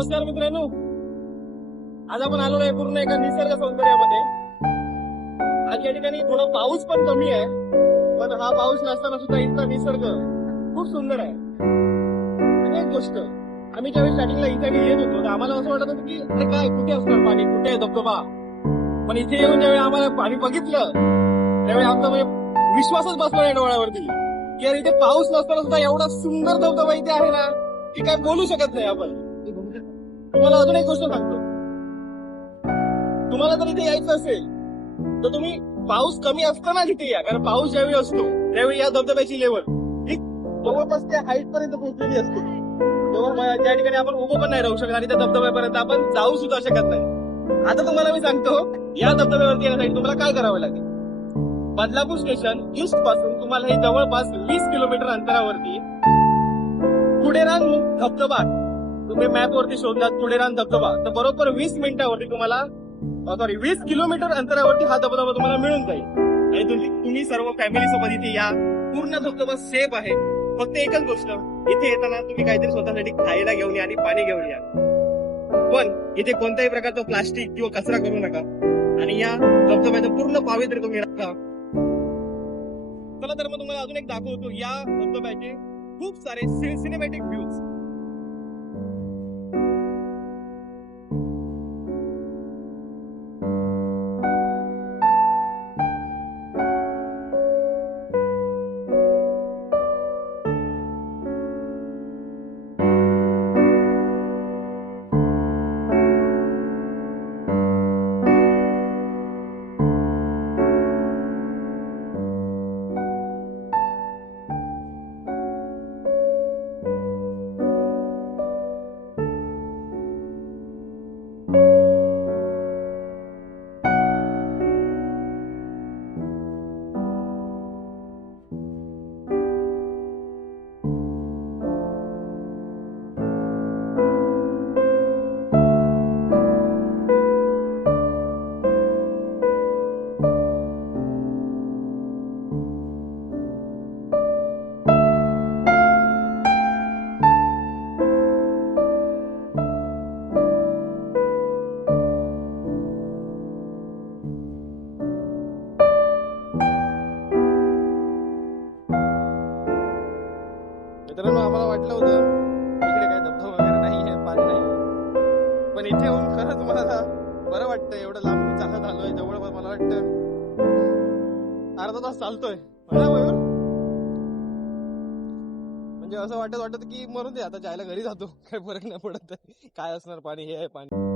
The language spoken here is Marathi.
नमस्कार मित्रांनो, आज आपण आलो आहे पूर्ण एका निसर्ग सौंदर्यामध्ये. आज या ठिकाणी थोडा पाऊस पण कमी आहे, पण हा पाऊस नसताना सुद्धा इथला निसर्ग खूप सुंदर आहे. आणि एक गोष्ट, आम्ही ज्यावेळी स्टार्टिंगला इथे येत होतो तर आम्हाला असं वाटत होतं की अरे काय, कुठे असणार पाणी, कुठे आहे धबधबा. पण इथे येऊन ज्यावेळी आम्हाला पाणी बघितलं त्यावेळी आमचा म्हणजे विश्वासच बसला नाही डोळ्यावरती की यार इथे पाऊस नसताना सुद्धा एवढा सुंदर धबधबा इथे आहे ना की काय बोलू शकत नाही आपण. तुम्हाला अजून एक गोष्ट सांगतो, तुम्हाला जर इथे यायचं असेल तर तुम्ही पाऊस कमी असताना तिथे या, कारण पाऊस ज्यावेळी असतो त्यावेळी या धबधब्याची लेवल ही जवळपास त्या हाईट पर्यंत पोहोचलेली असते. तेव्हा ज्या ठिकाणी आपण उभं पण नाही राहू शकत आणि त्या धबधब्यापर्यंत आपण जाऊ सुद्धा शकत नाही. आता तुम्हाला मी सांगतो, या धबधब्यावरती येण्यासाठी तुम्हाला काय करावं लागेल. बदलापूर स्टेशन ईस्ट पासून तुम्हाला हे जवळपास 20 किलोमीटर अंतरावरती कुडेरान धबधबा, तुम्ही मॅप वरती शोधलात कुडेरान धबधबा तर बरोबर 20 मिनिटावरती तुम्हाला 20 किलोमीटर अंतरावरती हा धबधबा तुम्हाला मिळून जाईल. आणि तुम्ही सर्व फॅमिली सोबत इथे या. पूर्ण धबधबा सेफ आहे. फक्त एकच गोष्ट, इथे येताना तुम्ही काहीतरी स्वतःसाठी खायला घेऊन या आणि पाणी घेऊन या. पण इथे कोणत्याही प्रकारचं प्लास्टिक किंवा कचरा करू नका आणि या धबधब्याचं पूर्ण पावित्र्य तुम्ही राखा. चला तर मग तुम्हाला अजून एक दाखवतो या धबधब्याचे खूप सारे सिनेमॅटिक व्ह्यूज. मित्रांनो, आम्हाला वाटलं होतं इकडे काय धबधबा वगैरे नाही आहे, पाणी नाही, पण इथे येऊन खरंच मला बरं वाटतं. एवढं लांब मी चालत आलोय, जवळपास मला वाटतं अर्धा तास चालतोय. म्हणजे असं वाटत की मरून दे आता, जायला घरी जातो, काय फरक नाही पडत, काय असणार, पाणी हे आहे पाणी.